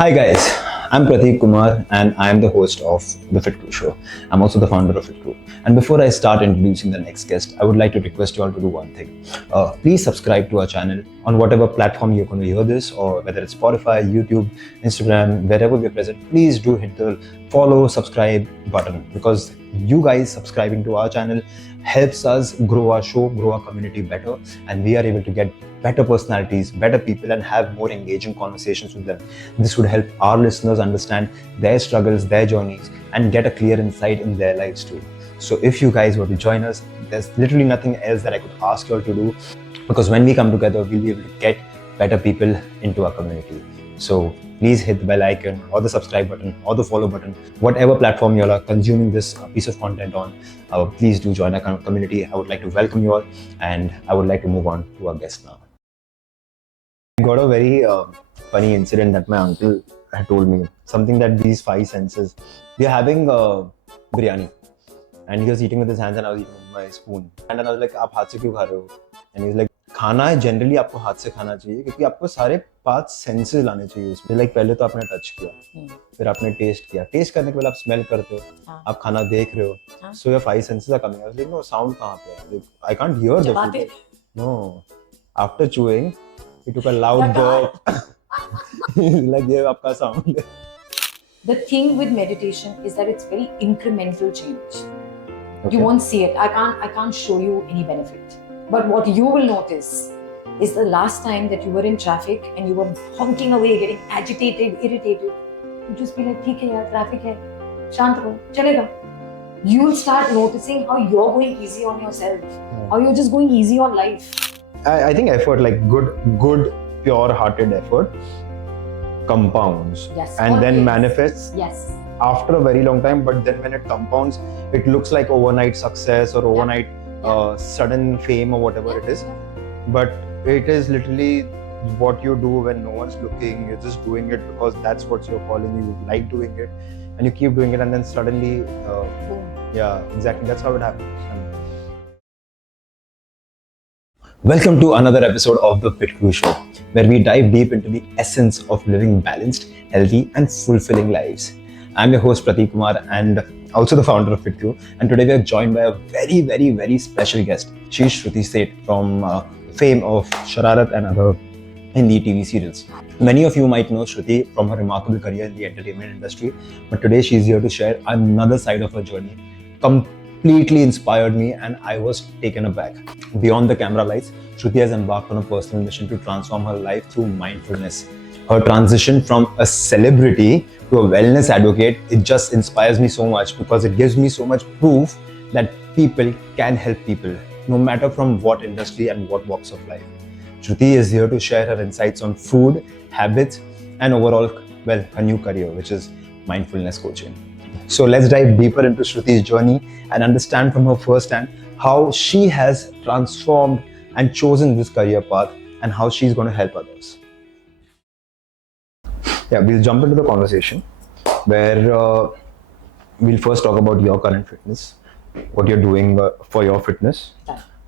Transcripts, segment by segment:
Hi guys, I'm Prateek Kumar and I'm the host of the FitCru Show. I'm also the founder of FitCru. And before I start introducing the next guest, I would like to request you all to do one thing. Please subscribe to our channel on whatever platform you're going to hear this, or whether it's Spotify, YouTube, Instagram, wherever we're present. Please do hit the follow, subscribe button, because you guys subscribing to our channel helps us grow our show, grow our community better, and we are able to get better personalities, better people, and have more engaging conversations with them. This would help our listeners understand their struggles, their journeys, and get a clear insight in their lives too. So if you guys were to join us, there's literally nothing else that I could ask you all to do, because when we come together, we'll be able to get better people into our community. So please hit the bell icon or the subscribe button or the follow button, whatever platform you all are consuming this piece of content on. Please do join our community. I would like to welcome you all, and I would like to move on to our guest now. I got a very funny incident that my uncle had told me. Something that these five senses. We are having biryani, and he was eating with his hands, and I was eating with my spoon. And then I was like, "आप हाथ से क्यों खा रहे हो?" And he was like, "खाना है generally आपको हाथ से खाना चाहिए, क्योंकि आपको सारे पांच सेंसेस लाने चाहिए उसमें। लाइक पहले तो आपने टच किया, फिर आपने टेस्ट किया। टेस्ट करने के बाद आप स्मेल करते हो, आप खाना देख रहे हो. So your five senses are coming. I was like, no, sound कहाँ पे है? Like, I can't hear the food. No. After chewing, he took a loud burp. Like, ये आपका sound है. The thing with meditation is that it's very incremental change. Okay. You won't see it. I can't show you any benefit. But what you will notice is the last time that you were in traffic and you were honking away, getting agitated, irritated. You just be like, ठीक है यार, traffic है, शांत रहो, चलेगा. You'll start noticing how you're going easy on yourself, how you're just going easy on life. I think effort, like good, pure-hearted effort, compounds, yes, and then manifests. Yes. After a very long time, but then when it compounds, it looks like overnight success or overnight sudden fame or whatever it is. But it is literally what you do when no one's looking. You're just doing it because that's what you're calling. You like doing it, and you keep doing it, and then suddenly, yeah, exactly. That's how it happens. Welcome to another episode of the FitCru Show, where we dive deep into the essence of living balanced, healthy, and fulfilling lives. I'm your host Prateek Kumar, and also the founder of FitCru. And today we are joined by a very, very, very special guest. She's Shruti from fame of Shararat and other Hindi TV serials. Many of you might know Shruti from her remarkable career in the entertainment industry, but today she's here to share another side of her journey. Completely inspired me, and I was taken aback. Beyond the camera lights, Shruti has embarked on a personal mission to transform her life through mindfulness. Her transition from a celebrity to a wellness advocate, it just inspires me so much, because it gives me so much proof that people can help people, no matter from what industry and what walks of life. Shruti is here to share her insights on food, habits, and overall, well, her new career, which is mindfulness coaching. So let's dive deeper into Shruti's journey and understand from her firsthand how she has transformed and chosen this career path, and how she's going to help others. Yeah, we'll jump into the conversation where we'll first talk about your current fitness, what you're doing for your fitness,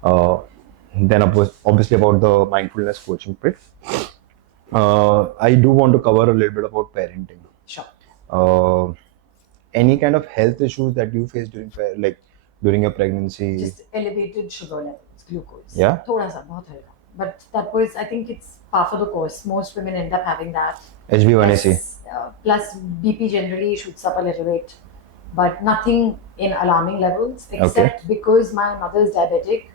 then obviously about the mindfulness coaching bit. I do want to cover a little bit about parenting. Sure. Any kind of health issues that you face during your pregnancy? Just elevated sugar levels, glucose. Yeah. Thoda sa, bahut halka. But that was, I think it's par for the course. Most women end up having that. HB1AC. Plus BP generally shoots up a little bit, but nothing in alarming levels, except because my mother is diabetic.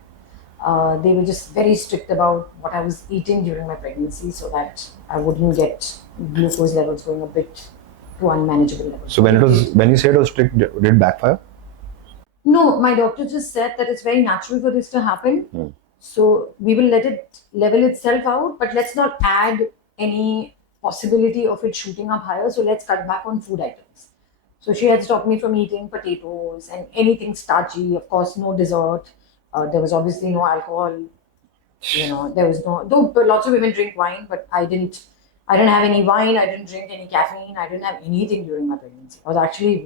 They were just very strict about what I was eating during my pregnancy, so that I wouldn't get glucose levels going a bit to unmanageable levels. So when you said it was strict, did it backfire? No, my doctor just said that it's very natural for this to happen. So we will let it level itself out, but let's not add any possibility of it shooting up higher. So let's cut back on food items. So she had stopped me from eating potatoes and anything starchy. Of course, no dessert. There was obviously no alcohol. There was no. Though lots of women drink wine, but I didn't have any wine. I didn't drink any caffeine. I didn't have anything during my pregnancy. I was actually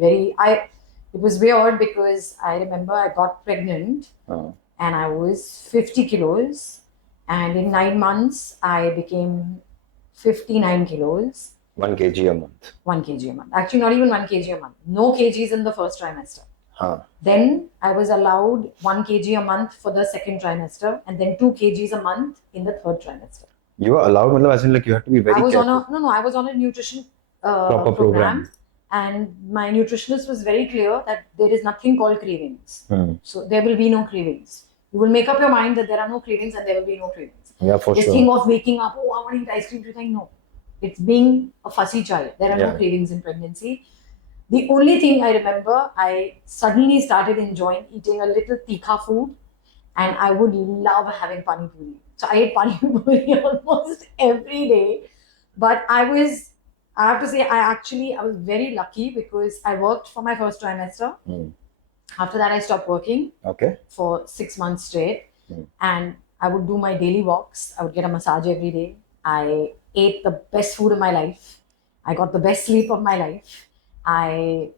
it was weird, because I remember I got pregnant and I was 50 kilos, and in 9 months I became 59 kilos. 1 kg a month. 1 kg a month. Actually, not even 1 kg a month. No kgs in the first trimester. Huh. Then I was allowed 1 kg a month for the second trimester, and then 2 kgs a month in the third trimester. You were allowed, matlab, as in like you have to be very I was careful. I was on a nutrition Proper program, and my nutritionist was very clear that there is nothing called cravings. So there will be no cravings. You will make up your mind that there are no cravings, and there will be no cravings. Yeah, for this sure. thing of waking up, oh, I want to eat ice cream, you're like, no. It's being a fussy child. There are no cravings in pregnancy. The only thing I remember, I suddenly started enjoying eating a little tikha food, and I would love having pani puri. So I ate pani puri almost every day. But I have to say, I was very lucky because I worked for my first trimester. After that, I stopped working for 6 months straight. And I would do my daily walks. I would get a massage every day. I ate the best food of my life. I got the best sleep of my life. I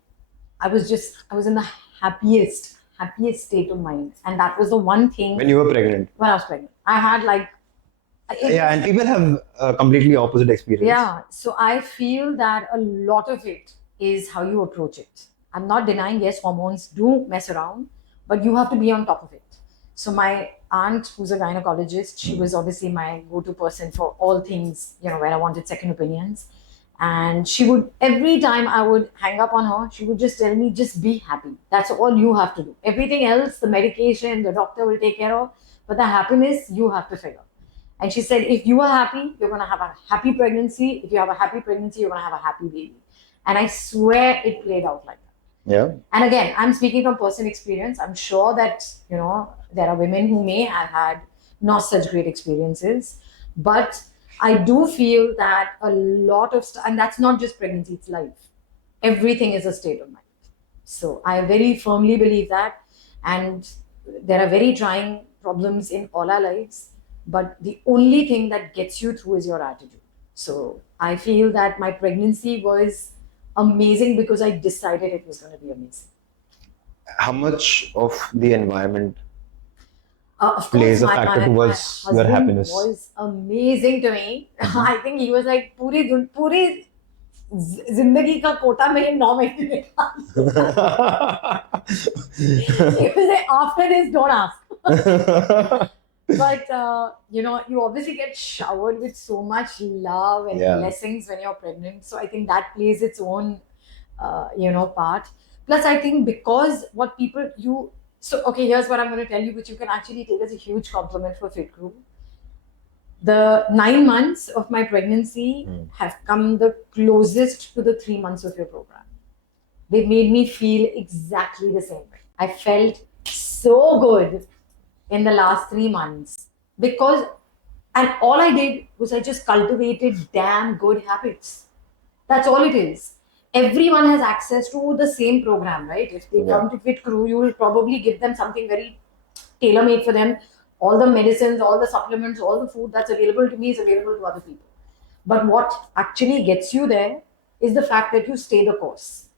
was in the happiest state of mind. And that was the one thing. When you were pregnant? When I was pregnant. I had like... and people have a completely opposite experience. Yeah. So I feel that a lot of it is how you approach it. I'm not denying, yes, hormones do mess around, but you have to be on top of it. So my aunt, who's a gynecologist, she was obviously my go-to person for all things, where I wanted second opinions. And she would, every time I would hang up on her, she would just tell me, just be happy. That's all you have to do. Everything else, the medication, the doctor will take care of, but the happiness you have to figure. And she said, if you are happy, you're going to have a happy pregnancy. If you have a happy pregnancy, you're going to have a happy baby. And I swear it played out like that. Yeah. And again, I'm speaking from personal experience. I'm sure that, there are women who may have had not such great experiences. But I do feel that a lot of and that's not just pregnancy, it's life. Everything is a state of mind. So I very firmly believe that. And there are very trying problems in all our lives. But the only thing that gets you through is your attitude. So I feel that my pregnancy was amazing because I decided it was going to be amazing. How much of the environment plays a factor towards your happiness? My husband was amazing to me. I think he was like, puri zindagi ka kota main 9 mahine He was like, after this, don't ask. But, you obviously get showered with so much love and blessings when you're pregnant. So I think that plays its own, part. Plus, I think because what people, here's what I'm going to tell you, which you can actually take as a huge compliment for FitCru. The 9 months of my pregnancy have come the closest to the 3 months of your program. They made me feel exactly the same way. I felt so good in the last 3 months and all I did was I just cultivated damn good habits. That's all it is. Everyone has access to the same program, right? If they come to FitCru, you will probably give them something very tailor-made for them. All the medicines, all the supplements, all the food that's available to me is available to other people. But what actually gets you there is the fact that you stay the course.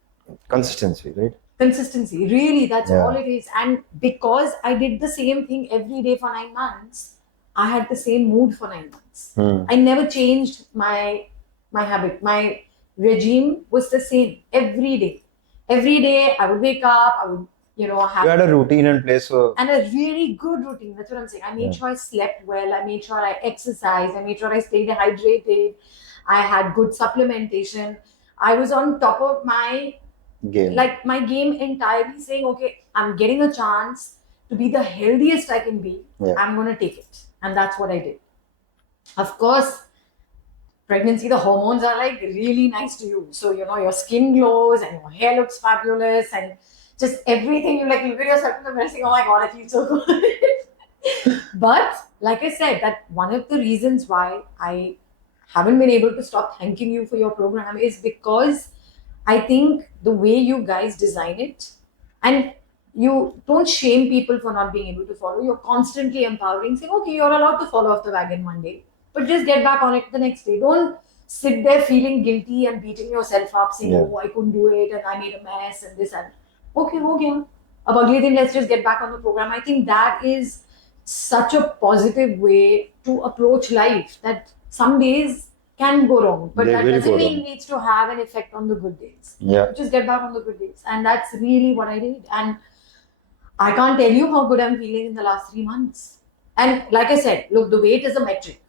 Consistency, right? Consistency, really, that's all it is. And because I did the same thing every day for 9 months, I had the same mood for 9 months. I never changed my habit. My regime was the same every day. Every day I would wake up, I would, have... You had a routine in place. And a really good routine, that's what I'm saying. I made sure I slept well, I made sure I exercised, I made sure I stayed hydrated, I had good supplementation. I was on top of my game. Like my game entirely, saying, okay, I'm getting a chance to be the healthiest I can be. I'm going to take it. And that's what I did. Of course, pregnancy, the hormones are like really nice to you. So, your skin glows and your hair looks fabulous and just everything. You look at yourself in the mirror saying, oh my God, I feel so good. But like I said, that one of the reasons why I haven't been able to stop thanking you for your program is because I think the way you guys design it, and you don't shame people for not being able to follow. You're constantly empowering, saying, okay, you're allowed to fall off the wagon one day, but just get back on it the next day. Don't sit there feeling guilty and beating yourself up, saying, oh, I couldn't do it and I made a mess and this and okay, ab agli din, let's just get back on the program. I think that is such a positive way to approach life, that some days can go wrong, but They that will doesn't go mean wrong. it needs to have an effect on the good days. Yeah. Just get back on the good days, and that's really what I did. And I can't tell you how good I'm feeling in the last 3 months. And like I said, look, the weight is a metric.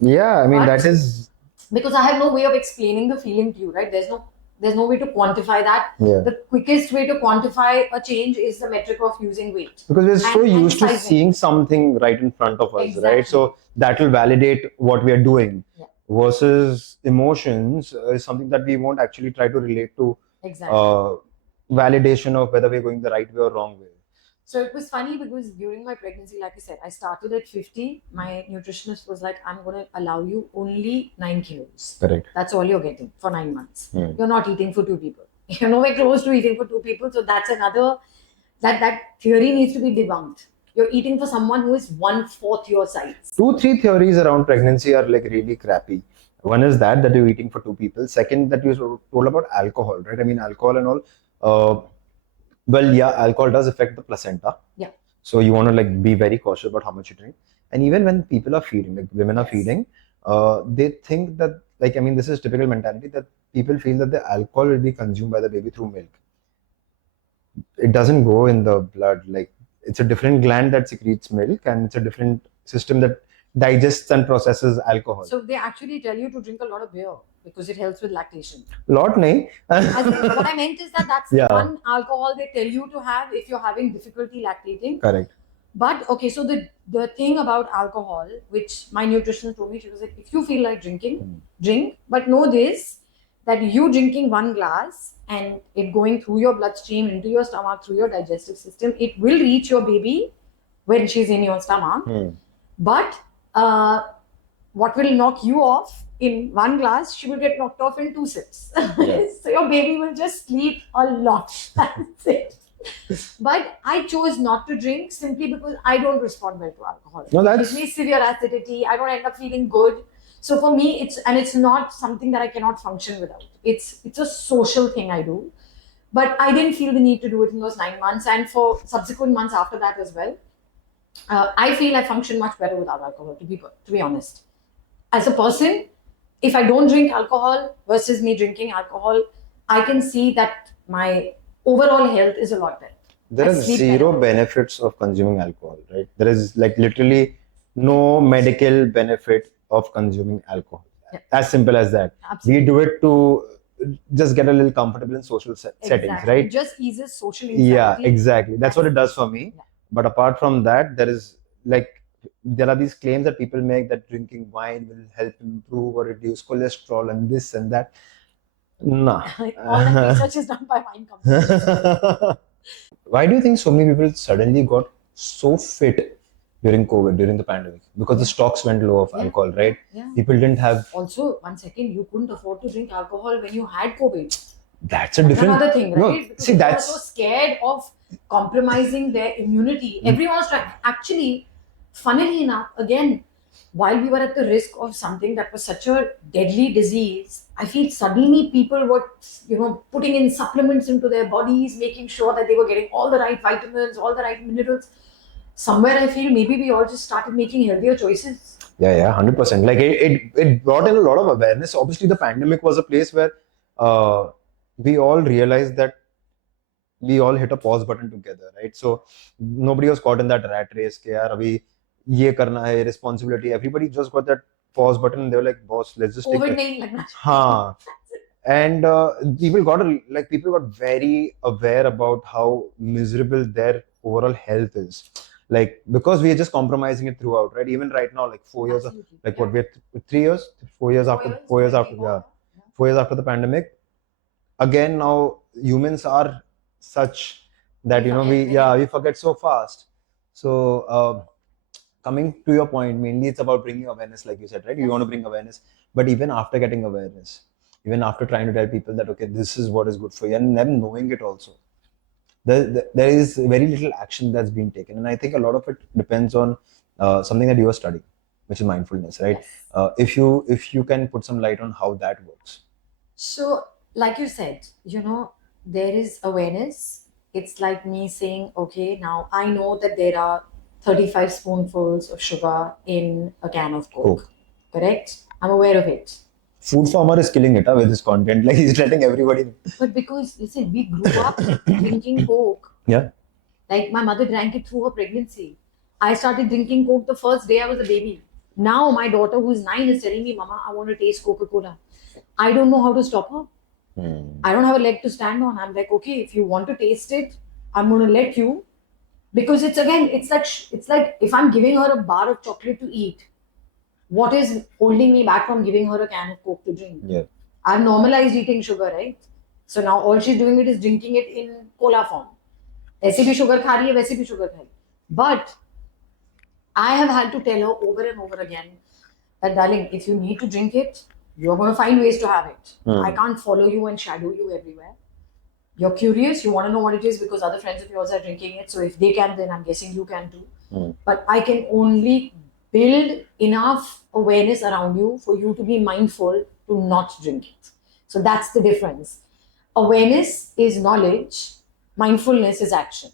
Yeah, I mean, But that is. because I have no way of explaining the feeling to you, right? There's no way to quantify that. Yeah. The quickest way to quantify a change is the metric of using weight. Because we're so And used to sizing. seeing something right in front of us, Exactly. right? So that will validate what we are doing. Yeah. Versus emotions is something that we won't actually try to relate to. Exactly. Validation of whether we're going the right way or wrong way. So it was funny because during my pregnancy, like I said, I started at 50. My nutritionist was like, I'm going to allow you only 9 kilos. Correct. That's all you're getting for 9 months. Hmm. You're not eating for 2 people. You're nowhere close to eating for 2 people. So that's another, that theory needs to be debunked. You're eating for someone who is 1/4 your size. 2-3 theories around pregnancy are like really crappy. One is that you're eating for 2 people. Second, that you told about alcohol, right? I mean, alcohol and all. Well, yeah, alcohol does affect the placenta. Yeah. So you want to like be very cautious about how much you drink. And even when people are feeding, like women are Yes. feeding, they think that, like, I mean, this is typical mentality that people feel that the alcohol will be consumed by the baby through milk. It doesn't go in the blood. Like, it's a different gland that secretes milk, and it's a different system that digests and processes alcohol. So they actually tell you to drink a lot of beer because it helps with lactation. Lot nahi. What I meant is that that's Yeah. one alcohol they tell you to have if you're having difficulty lactating. Correct. But okay, so the thing about alcohol, which my nutritionist told me, she was like, if you feel like drinking, drink. But know this, that you drinking 1 glass and it going through your bloodstream, into your stomach, through your digestive system, it will reach your baby when she's in your stomach. But what will knock you off in 1 glass, she will get knocked off in 2 sips. Yes. So your baby will just sleep a lot. That's it. But I chose not to drink simply because I don't respond well to alcohol. No, It gives me severe acidity. I don't end up feeling good. So for me, it's not something that I cannot function without. It's a social thing I do. But I didn't feel the need to do it in those 9 months, and for subsequent months after that as well. I feel I function much better without alcohol, to be honest. As a person, if I don't drink alcohol versus me drinking alcohol, I can see that my overall health is a lot better. There I are sleep zero better. benefits of consuming alcohol, right? There is like literally no medical benefit of consuming alcohol. Yeah. As simple as that. Absolutely. We do it to just get a little comfortable in social settings, Exactly. right? It just eases social anxiety. Yeah, exactly. That's what it does for me. Yeah. But apart from that, there are these claims that people make that drinking wine will help improve or reduce cholesterol and this and that. Nah. All that research is done by wine companies. Why do you think so many people suddenly got so fit during COVID, during the pandemic? Because the stocks went low of Yeah. alcohol, right? Yeah. People didn't have. Also, 1 second, you couldn't afford to drink alcohol when you had COVID. That's a different. Another thing, right? No, Because see, people that's. are so scared of compromising their immunity. Everyone's trying. Actually, funnily enough, again, while we were at the risk of something that was such a deadly disease, I feel suddenly people were, putting in supplements into their bodies, making sure that they were getting all the right vitamins, all the right minerals. Somewhere I feel maybe we all just started making healthier choices. Yeah, 100%. Like it brought in a lot of awareness. Obviously, the pandemic was a place where we all realized that we all hit a pause button together, right? So nobody was caught in that rat race. Ke yaar, abhi ye karna hai, responsibility. Everybody just got that pause button. And they were like, boss, let's just take COVID it. nahi lagna. Haan. And people got very aware about how miserable their overall health is. Like, because we are just compromising it throughout, right? Even right now, like 4 years, Absolutely. like Yeah. what we're 3 years, 4 years after, 4 years after, maybe yeah, more. 4 years after the pandemic. Again, now humans are such that we forget so fast. So coming to your point, mainly it's about bringing awareness, like you said, right? You want to bring awareness, but even after getting awareness, even after trying to tell people that okay, this is what is good for you, and them knowing it also, there is very little action that's been taken, and I think a lot of it depends on something that you are studying, which is mindfulness, right? Yes. If you can put some light on how that works. So, like you said, there is awareness. It's like me saying, okay, now I know that there are 35 spoonfuls of sugar in a can of Coke. Correct? I'm aware of it. Food farmer is killing it with his content. Like he's letting everybody. But because, listen, we grew up drinking Coke. Yeah. Like my mother drank it through her pregnancy. I started drinking Coke the first day I was a baby. Now my daughter who's 9 is telling me, Mama, I want to taste Coca-Cola. I don't know how to stop her. I don't have a leg to stand on. I'm like, okay, if you want to taste it, I'm going to let you. Because it's like if I'm giving her a bar of chocolate to eat, what is holding me back from giving her a can of Coke to drink? Yeah. I've normalized eating sugar, right? So now all she's doing it is drinking it in cola form. ऐसे भी sugar खा रही है, वैसे भी sugar खा रही है. But I have had to tell her over and over again that, darling, if you need to drink it, you're going to find ways to have it. I can't follow you and shadow you everywhere. You're curious, you want to know what it is because other friends of yours are drinking it. So if they can, then I'm guessing you can too. But I can only build enough awareness around you for you to be mindful to not drink it. So that's the difference. Awareness is knowledge, mindfulness is action.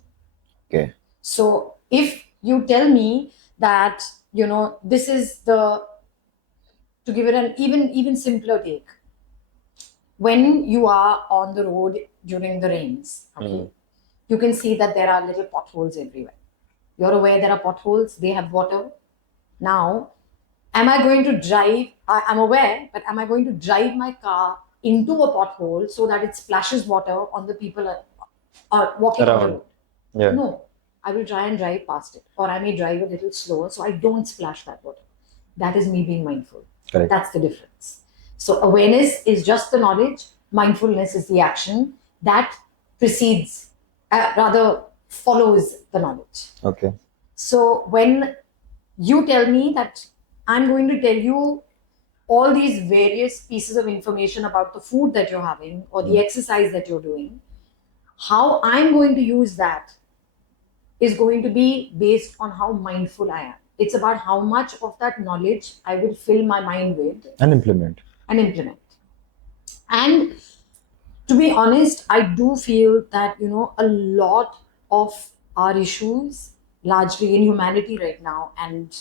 Okay. So if you tell me that, this is to give it an even simpler take. When you are on the road during the rains, okay, you can see that there are little potholes everywhere. You're aware there are potholes, they have water. Now, am I going to drive? I'm aware, but am I going to drive my car into a pothole so that it splashes water on the people walking on the road? Yeah. No, I will try and drive past it, or I may drive a little slower so I don't splash that water. That is me being mindful. Correct. That's the difference. So awareness is just the knowledge. Mindfulness is the action that precedes, rather follows the knowledge. Okay. So when you tell me that I'm going to tell you all these various pieces of information about the food that you're having or the exercise that you're doing, how I'm going to use that is going to be based on how mindful I am. It's about how much of that knowledge I will fill my mind with And implement. And to be honest, I do feel that, a lot of our issues, largely in humanity right now, and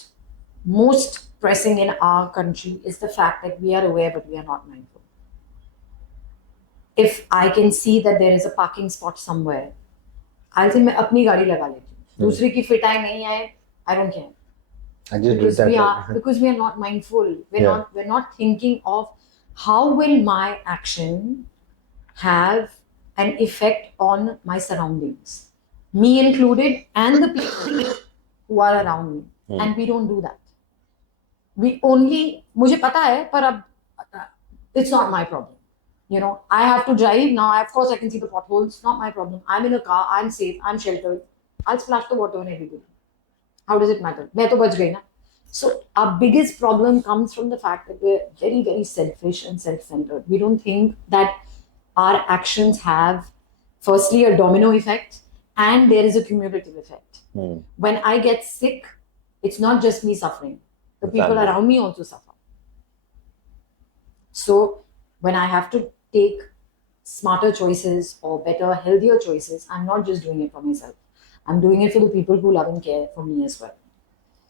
most pressing in our country, is the fact that we are aware but we are not mindful. If I can see that there is a parking spot somewhere, I'll say मैं अपनी गाड़ी लगा लेती हूँ. दूसरे की fit आए नहीं आए, I don't care. I just did that. Because we are not mindful. We're not thinking of how will my action have an effect on my surroundings, me included, and the people who are around me. And we don't do that. We only, मुझे पता है, पर अब it's not my problem. I have to drive now. Of course, I can see the potholes. Not my problem. I'm in a car. I'm safe. I'm sheltered. I'll splash the water on everybody. How does it matter? मैं तो बच गई ना. So our biggest problem comes from the fact that we're very, very selfish and self-centered. We don't think that our actions have, firstly, a domino effect, and there is a cumulative effect. When I get sick, it's not just me suffering. The people around me also suffer. So when I have to take smarter choices or better, healthier choices, I'm not just doing it for myself. I'm doing it for the people who love and care for me as well.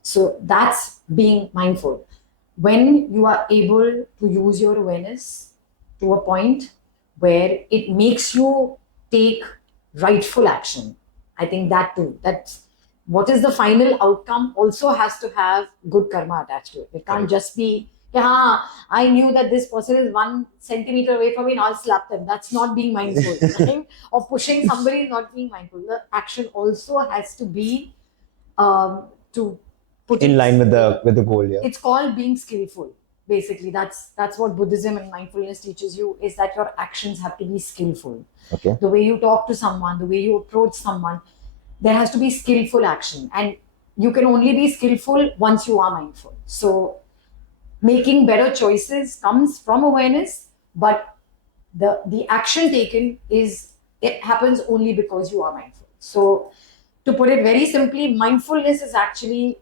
So that's being mindful. When you are able to use your awareness to a point where it makes you take rightful action, I think that too. That's what is the final outcome also has to have good karma attached to it. It can't just be, I knew that this person is 1 centimeter away from me and I'll slap them. That's not being mindful. Right? Or pushing somebody is not being mindful. The action also has to be to put in line with the goal. Yeah. It's called being skillful. Basically, that's what Buddhism and mindfulness teaches you, is that your actions have to be skillful. Okay. The way you talk to someone, the way you approach someone, there has to be skillful action. And you can only be skillful once you are mindful. So making better choices comes from awareness, but the action taken it happens only because you are mindful. So to put it very simply, mindfulness is actually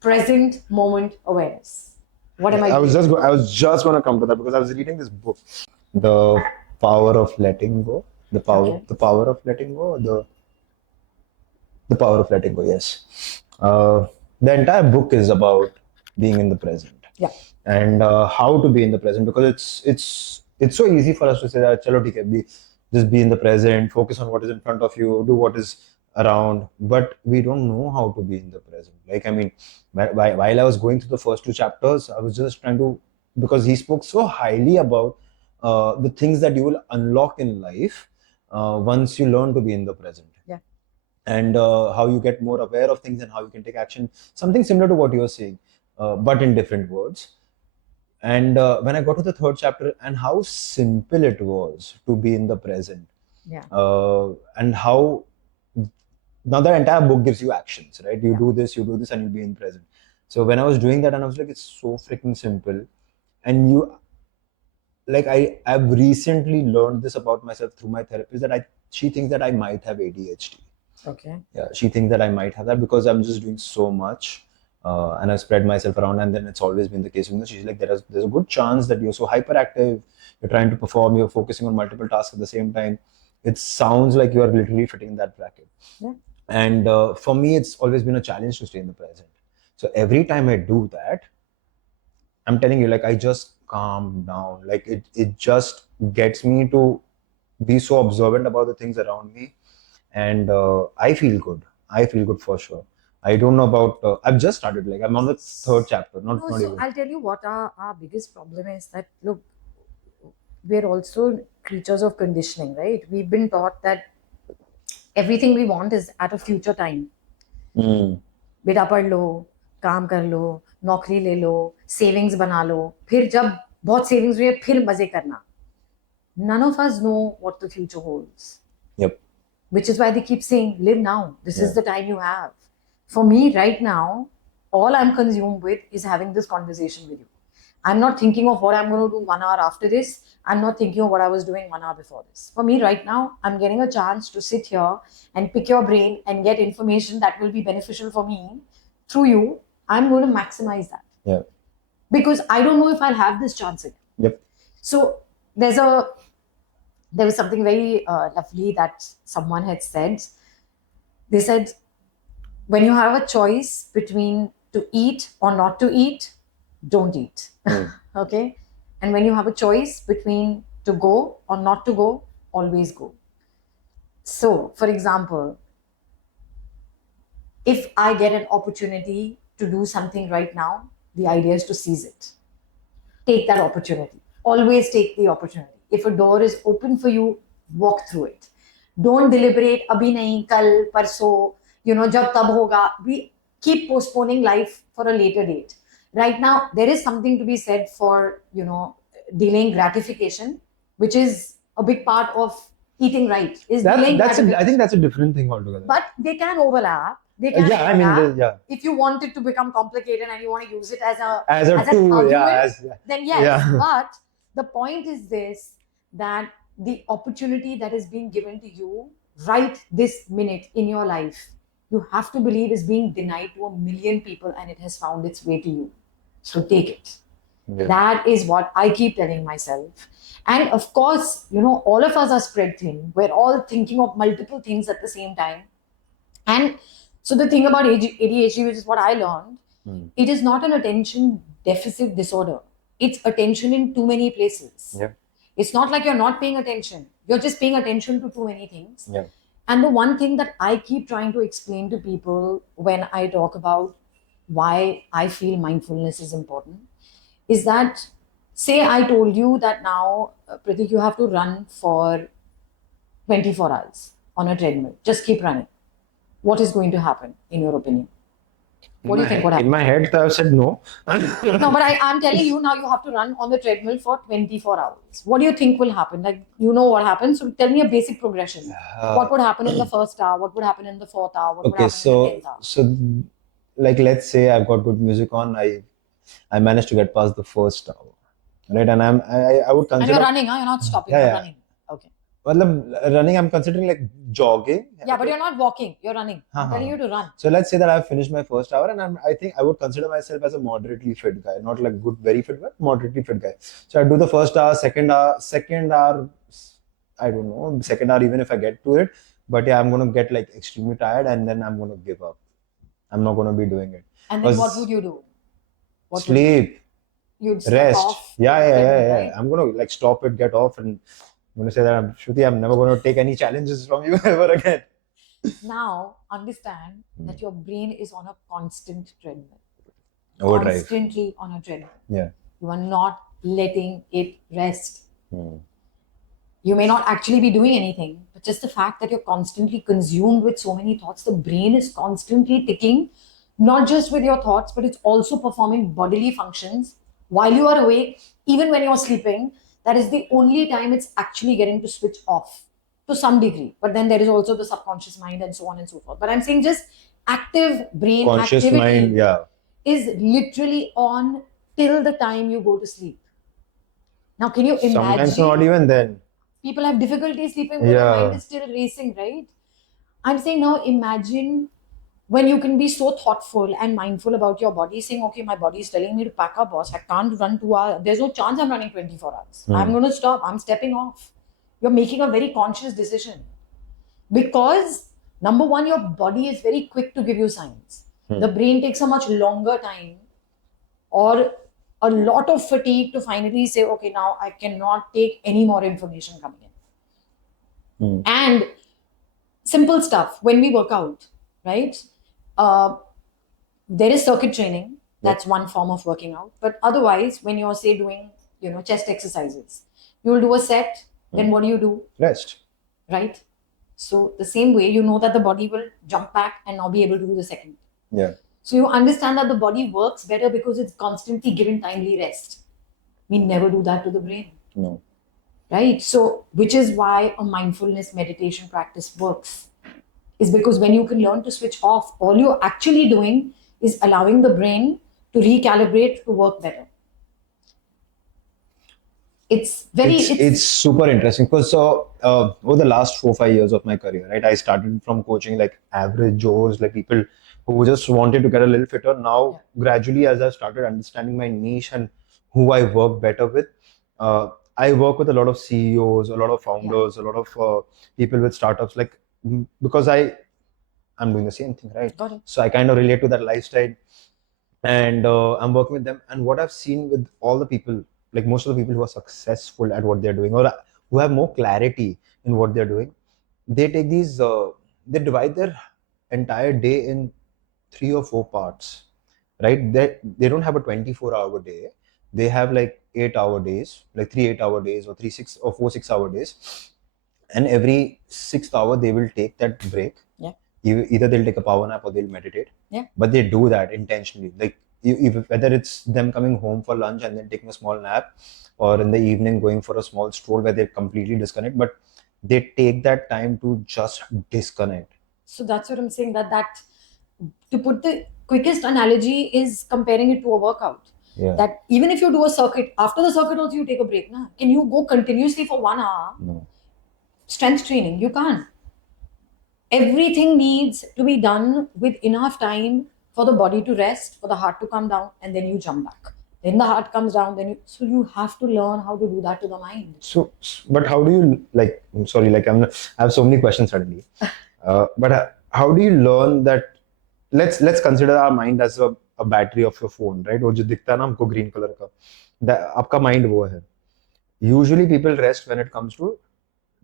present moment awareness. What am I doing? I was just going to come to that because I was reading this book, The Power of Letting Go. The power of letting go. The power of letting go. Yes. The entire book is about being in the present. Yeah. and how to be in the present, because it's so easy for us to say that chalo theek hai, just be in the present, focus on what is in front of you, do what is around, but we don't know how to be in the present. Like, I mean, while I was going through the first two chapters, I was just trying to, because he spoke so highly about the things that you will unlock in life once you learn to be in the present. Yeah. And how you get more aware of things and how you can take action, something similar to what you were saying, but in different words. And when I got to the third chapter, and how simple it was to be in the present, Yeah. and how now the entire book gives you actions, right? You Yeah. you do this, and you'll be in present. So when I was doing that, and I was like, it's so freaking simple. And like, I've recently learned this about myself through my therapist, that she thinks that I might have ADHD. Okay. Yeah, she thinks that I might have that because I'm just doing so much, and I spread myself around. And then it's always been the case. She's like, there's a good chance that you're so hyperactive, you're trying to perform, you're focusing on multiple tasks at the same time. It sounds like you are literally fitting in that bracket. Yeah. And for me, it's always been a challenge to stay in the present. So every time I do that, I'm telling you, like, I just calm down. Like, it just gets me to be so observant about the things around me, and I feel good. I feel good for sure. I don't know about. I've just started. Like, I'm on the third chapter. No, Not so even. I'll tell you what our biggest problem is, that look, we're also creatures of conditioning, right? We've been taught that everything we want is at a future time. Mm. बेटा पढ़ लो, काम कर लो, नौकरी ले लो, savings बना लो, फिर जब बहुत सेविंग्स हुई है फिर मजे करना. None of us know what the future holds, Yep. which is why they keep saying, live now. This is Yeah. the time you have. For me, right now, all I'm consumed with is having this conversation with you. I'm not thinking of what I'm going to do 1 hour after this. I'm not thinking of what I was doing 1 hour before this. For me, right now, I'm getting a chance to sit here and pick your brain and get information that will be beneficial for me through you. I'm going to maximize that. Yeah. Because I don't know if I'll have this chance again. Yep. So there was something very lovely that someone had said. They said, when you have a choice between to eat or not to eat, don't eat. Okay? And when you have a choice between to go or not to go, always go. So, for example, if I get an opportunity to do something right now, the idea is to seize it. Take that opportunity. Always take the opportunity. If a door is open for you, walk through it. Don't deliberate, abhi nahi, kal, parso, jab tab hoga. We keep postponing life for a later date. Right now, there is something to be said for, delaying gratification, which is a big part of eating right. Is delaying gratification. I think that's a different thing altogether. But they can overlap. They can Yeah, I mean, yeah. If you want it to become complicated and you want to use it as a an tool, argument, then yes. Yeah. But the point is this, that the opportunity that is being given to you right this minute in your life, you have to believe is being denied to 1 million people, and it has found its way to you. So take it. Yeah. That is what I keep telling myself. And of course, all of us are spread thin. We're all thinking of multiple things at the same time. And so the thing about ADHD, which is what I learned, it is not an attention deficit disorder. It's attention in too many places. Yeah. It's not like you're not paying attention. You're just paying attention to too many things. Yeah. And the one thing that I keep trying to explain to people when I talk about why I feel mindfulness is important is that, say I told you that now, Pratik, you have to run for 24 hours on a treadmill. Just keep running. What is going to happen, in your opinion? What do you think would happen? In my head, I've said no. No, but I'm telling you now, you have to run on the treadmill for 24 hours. What do you think will happen? Like, what happens? So tell me a basic progression. What would happen in the first hour? What would happen in the fourth hour? What would happen in the 10th hour? So, like, let's say I've got good music on. I managed to get past the first hour, right? And I would consider. And you're running, huh? You're not stopping. Yeah, you're yeah. running. Okay. Running, I'm considering like jogging. Yeah, but you're not walking. You're running. I'm telling you to run. So let's say that I've finished my first hour, and I think I would consider myself as a moderately fit guy, not like good, very fit, but moderately fit guy. So I do the first hour, second hour. I don't know, second hour, even if I get to it. But yeah, I'm going to get like extremely tired, and then I'm going to give up. I'm not going to be doing it. And then what would you do? Sleep. you'd step Rest. off. Yeah. Right? I'm gonna like stop it, get off, and I'm gonna say that Shruti, I'm never gonna take any challenges from you ever again. Now, understand that your brain is on a constant treadmill. Overdrive. Constantly on a treadmill. Yeah. You are not letting it rest. Hmm. You may not actually be doing anything, but just the fact that you're constantly consumed with so many thoughts, the brain is constantly ticking, not just with your thoughts, but it's also performing bodily functions while you are awake, even when you're sleeping. That is the only time it's actually getting to switch off to some degree. But then there is also the subconscious mind and so on and so forth. But I'm saying just active brain Conscious activity mind, yeah. is literally on till the time you go to sleep. Now, can you imagine? Sometimes not even then. People have difficulty sleeping because the mind is still racing, right? I'm saying now imagine when you can be so thoughtful and mindful about your body, saying, okay, my body is telling me to pack up, boss. I can't run 2 hours. There's no chance I'm running 24 hours. I'm going to stop. I'm stepping off. You're making a very conscious decision. Because, number one, your body is very quick to give you signs. The brain takes a much longer time or a lot of fatigue to finally say, okay, now I cannot take any more information coming in. And simple stuff, when we work out, right? There is circuit training. That's one form of working out. But otherwise, when you're, say, doing, chest exercises, you'll do a set, then what do? Rest. Right? So the same way, you know that the body will jump back and now be able to do the second. Yeah. So you understand that the body works better because it's constantly given timely rest. We never do that to the brain. No. Right? So, which is why a mindfulness meditation practice works. Is because when you can learn to switch off, all you're actually doing is allowing the brain to recalibrate to work better. It's super interesting because over the last 4-5 years of my career, right, I started from coaching like average Joes, like people who just wanted to get a little fitter. Now, gradually, as I started understanding my niche and who I work better with, I work with a lot of CEOs, a lot of founders, a lot of people with startups, like because I'm doing the same thing, right? Got it. So I kind of relate to that lifestyle, and I'm working with them. And what I've seen with all the people, like most of the people who are successful at what they're doing, or who have more clarity in what they're doing, they take these, they divide their entire day in 3 or 4 parts, right? They don't have a 24-hour day. They have like 8-hour days, like 3 8-hour days, or 4 6-hour days. And every 6th hour, they will take that break. Yeah. Either they'll take a power nap or they'll meditate. Yeah. But they do that intentionally. Like whether it's them coming home for lunch and then taking a small nap, or in the evening going for a small stroll where they completely disconnect, but they take that time to just disconnect. So that's what I'm saying, that to put the quickest analogy is comparing it to a workout. Yeah. That even if you do a circuit, after the circuit also you take a break. Na? Can you go continuously for 1 hour? No. Strength training, you can't. Everything needs to be done with enough time for the body to rest, for the heart to come down, and then you jump back. Then the heart comes down, so you have to learn how to do that to the mind. So, but how do you, like, I'm sorry, like I have so many questions suddenly. But how do you learn that? Let's consider our mind as a battery of your phone, right? वो जो दिखता है ना हमको green color का, आपका mind वो है. Usually people rest when it comes to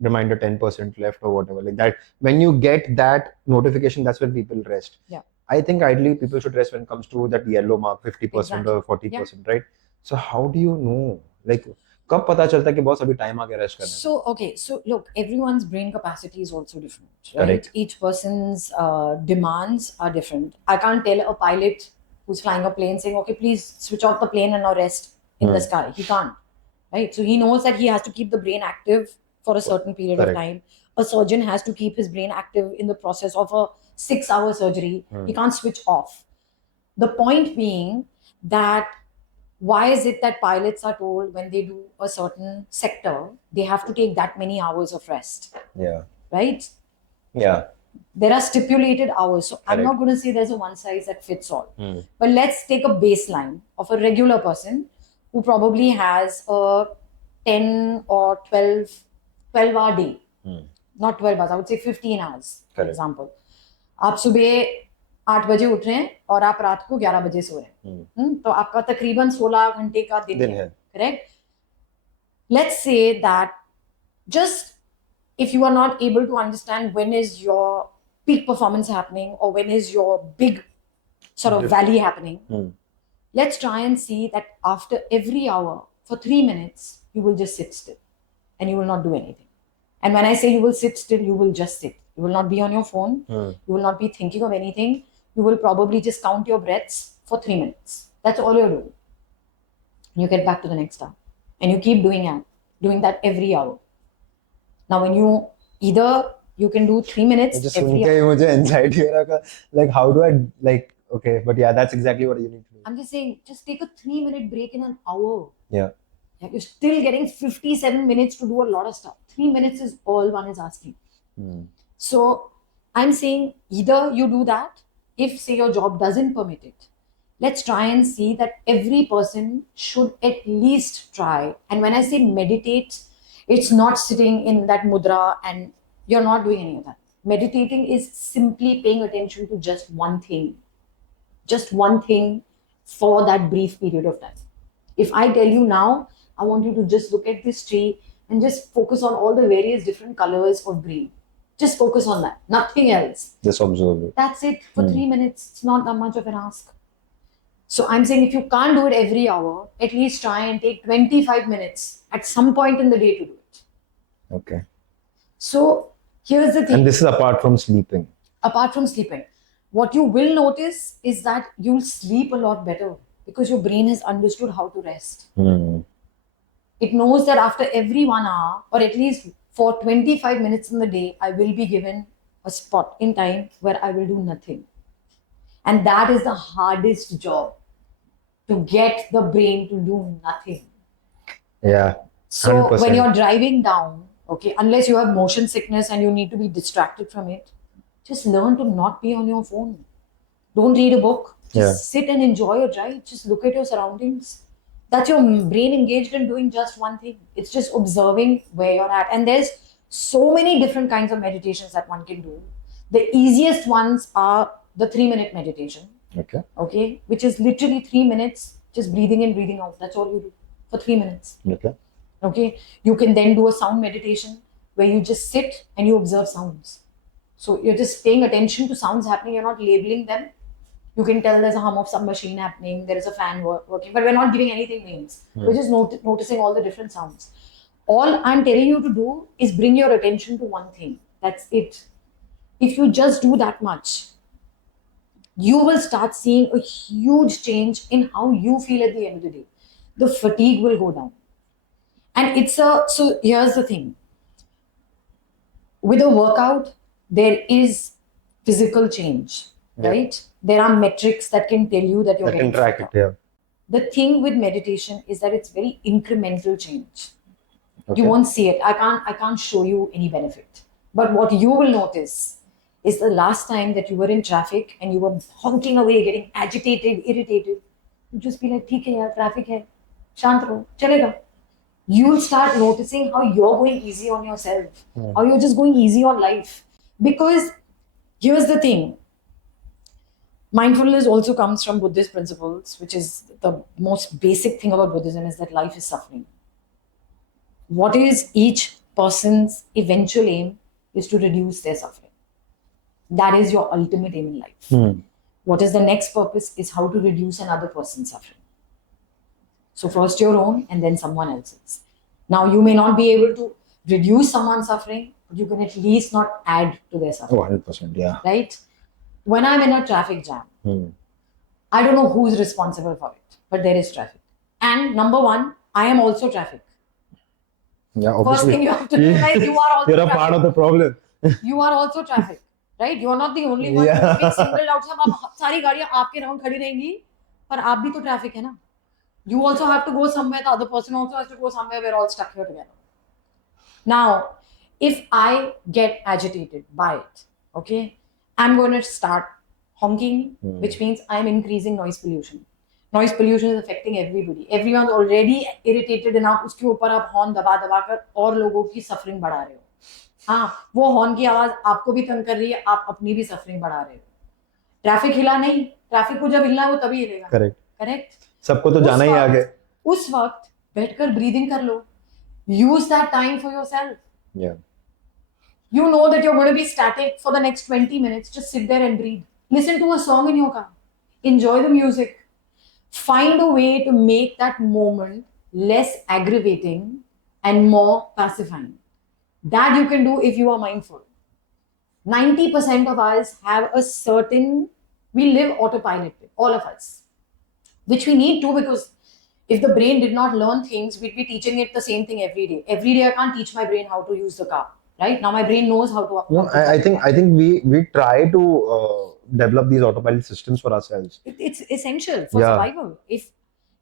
reminder 10% left or whatever like that. When you get that notification, that's when people rest. Yeah. I think ideally people should rest when it comes to that yellow mark, 50% or 40%, right? So how do you know, like, कब पता चलता है कि boss अभी time आ गया rest करने? So okay, so look, everyone's brain capacity is also different, right? Correct. Each person's demands are different. I can't tell a pilot who's flying a plane saying, okay, please switch off the plane and now rest in the sky. He can't, right? So he knows that he has to keep the brain active for a certain period of time. A surgeon has to keep his brain active in the process of a 6-hour surgery. He can't switch off. The point being that why is it that pilots are told when they do a certain sector, they have to take that many hours of rest? Yeah. Right? Yeah. There are stipulated hours. So I'm not going to say there's a one size that fits all. But let's take a baseline of a regular person who probably has a 10 or 12-hour day. Not 12 hours, I would say 15 hours, for example. आप सुबह 8 बजे उठ रहे हैं और आप रात को 11 बजे सो रहे हैं, तो आपका तकरीबन 16 घंटे का दिन है, correct? Let's say that just if you are not able to understand when is your peak performance happening or when is your big sort of valley happening, let's try and see that after every hour for 3 minutes, you will just sit still and you will not do anything. And when I say you will sit still, you will just sit. You will not be on your phone. You will not be thinking of anything. You will probably just count your breaths for 3 minutes. That's all you're doing. You get back to the next hour. And you keep doing that every hour. Now, when you can do 3 minutes just every hour. hour. मुझे anxiety हो रहा, like how do I, like, okay, but yeah, that's exactly what you need to do. I'm just saying, just take a 3-minute break in an hour. Yeah. You're still getting 57 minutes to do a lot of stuff. 3 minutes is all one is asking. So I'm saying either you do that, if say your job doesn't permit it. Let's try and see that every person should at least try. And when I say meditate, it's not sitting in that mudra and you're not doing any of that. Meditating is simply paying attention to just one thing for that brief period of time. If I tell you now, I want you to just look at this tree and just focus on all the various different colors of green. Just focus on that, nothing else. Just observe it. That's it for 3 minutes. It's not that much of an ask. So I'm saying if you can't do it every hour, at least try and take 25 minutes at some point in the day to do it. Okay. So here's the thing. And this is apart from sleeping. Apart from sleeping. What you will notice is that you'll sleep a lot better because your brain has understood how to rest. It knows that after every 1 hour, or at least for 25 minutes in the day, I will be given a spot in time where I will do nothing. And that is the hardest job, to get the brain to do nothing. Yeah. 100%. So when you're driving down, okay, unless you have motion sickness and you need to be distracted from it, just learn to not be on your phone. Don't read a book. Just sit and enjoy your drive. Just look at your surroundings. That's your brain engaged in doing just one thing. It's just observing where you're at. And there's so many different kinds of meditations that one can do. The easiest ones are the 3-minute meditation. Okay. Which is literally 3 minutes, just breathing in, breathing out. That's all you do for 3 minutes. Okay. You can then do a sound meditation where you just sit and you observe sounds. So you're just paying attention to sounds happening. You're not labeling them. You can tell there's a hum of some machine happening, there is a fan working, but we're not giving anything names. We're just noticing all the different sounds. All I'm telling you to do is bring your attention to one thing. That's it. If you just do that much, you will start seeing a huge change in how you feel at the end of the day. The fatigue will go down. And so here's the thing. With a workout, there is physical change, right? There are metrics that can tell you that you're getting fitter. The thing with meditation is that it's very incremental change. You won't see it. I can't show you any benefit. But what you will notice is the last time that you were in traffic and you were honking away, getting agitated, irritated, you just be like, "Theek hai yaar, traffic hai, shant raho, chalega." You'll start noticing how you're going easy on yourself, how you're just going easy on life. Because here's the thing. Mindfulness also comes from Buddhist principles, which is the most basic thing about Buddhism is that life is suffering. What is each person's eventual aim is to reduce their suffering. That is your ultimate aim in life. What is the next purpose is how to reduce another person's suffering. So first your own and then someone else's. Now you may not be able to reduce someone's suffering, but you can at least not add to their suffering. 100%, yeah. Right? When I'm in a traffic jam, I don't know who's responsible for it, but there is traffic. And number one, I am also traffic. Yeah, obviously. First thing you have to realize, you are also You're traffic. a part of the problem. You are also traffic, right? You are not the only one who's being singled out. अब सारी गाड़ियाँ आपके round खड़ी रहेंगी, पर आप भी तो traffic है ना? You also have to go somewhere. The other person also has to go somewhere. We're all stuck here together. Now, if I get agitated by it, okay, I'm going to start honking, which means I'm increasing noise pollution. Noise pollution is affecting everybody. Everyone's already irritated enough. उसके ऊपर आप horn दबा कर और लोगों की suffering बढ़ा रहे हो. हाँ, वो हॉर्न की आवाज आपको भी तंग कर रही है, आप अपनी भी सफरिंग बढ़ा रहे हो. ट्रैफिक हिला नहीं, ट्रैफिक को जब हिलना है वो तभी हिलेगा. करेक्ट. करेक्ट. सबको तो जाना ही आगे. उस वक्त बैठकर ब्रीदिंग कर लो. use that time for yourself. Yeah. You know that you're going to be static for the next 20 minutes. Just sit there and breathe. Listen to a song in your car. Enjoy the music. Find a way to make that moment less aggravating and more pacifying. That you can do if you are mindful. 90% of us have a certain, we live autopilot, all of us, which we need to, because if the brain did not learn things, we'd be teaching it the same thing every day. Every day I can't teach my brain how to use the car. Right now, my brain knows how to. No, I think we try to develop these autopilot systems for ourselves. It's essential for survival. If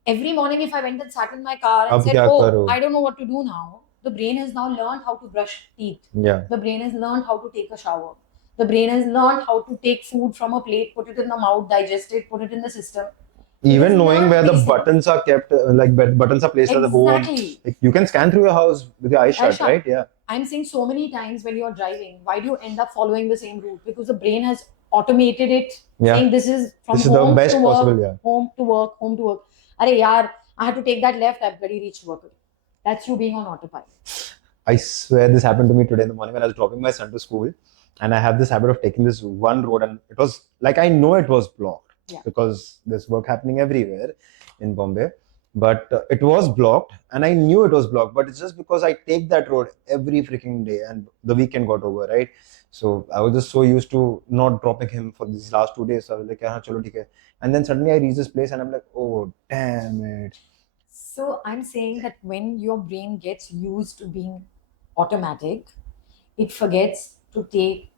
every morning, if I went and sat in my car and said, "Oh, I don't know what to do now," the brain has now learned how to brush teeth. Yeah. The brain has learned how to take a shower. The brain has learned how to take food from a plate, put it in the mouth, digest it, put it in the system. Even knowing where the buttons are kept, like buttons are placed at the home. Like you can scan through your house with your eyes shut, right? Yeah. I'm saying so many times when you're driving, why do you end up following the same route? Because the brain has automated it, saying this is from home the best to work, possible, home to work, home to work. Arey yaar, I had to take that left, I've bloody reached work. That's you being on autopilot. I swear this happened to me today in the morning when I was dropping my son to school, and I have this habit of taking this one road, and it was like I know it was blocked. Because there's work happening everywhere in Bombay, but it was blocked and I knew it was blocked, but it's just because I take that road every freaking day and the weekend got over, right? So I was just so used to not dropping him for these last 2 days. So I was like, chalo, theek hai. And then suddenly I reach this place and I'm like, oh damn it. So I'm saying that when your brain gets used to being automatic, it forgets to pay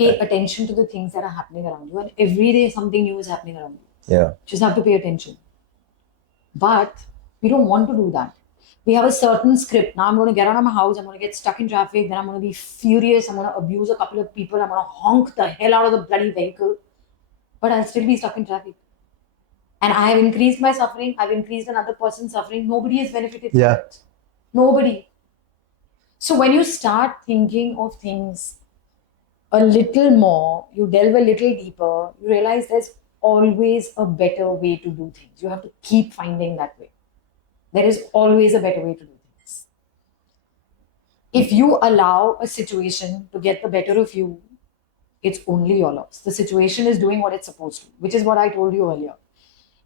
attention to the things that are happening around you, and every day something new is happening around you. Yeah. Just have to pay attention. But we don't want to do that. We have a certain script. Now I'm going to get out of my house, I'm going to get stuck in traffic, then I'm going to be furious, I'm going to abuse a couple of people, I'm going to honk the hell out of the bloody vehicle, but I'll still be stuck in traffic. And I have increased my suffering, I've increased another person's suffering. Nobody has benefited from it. Nobody. So when you start thinking of things a little more, you delve a little deeper, you realize there's always a better way to do things. You have to keep finding that way. There is always a better way to do things. If you allow a situation to get the better of you, it's only your loss. The situation is doing what it's supposed to, which is what I told you earlier.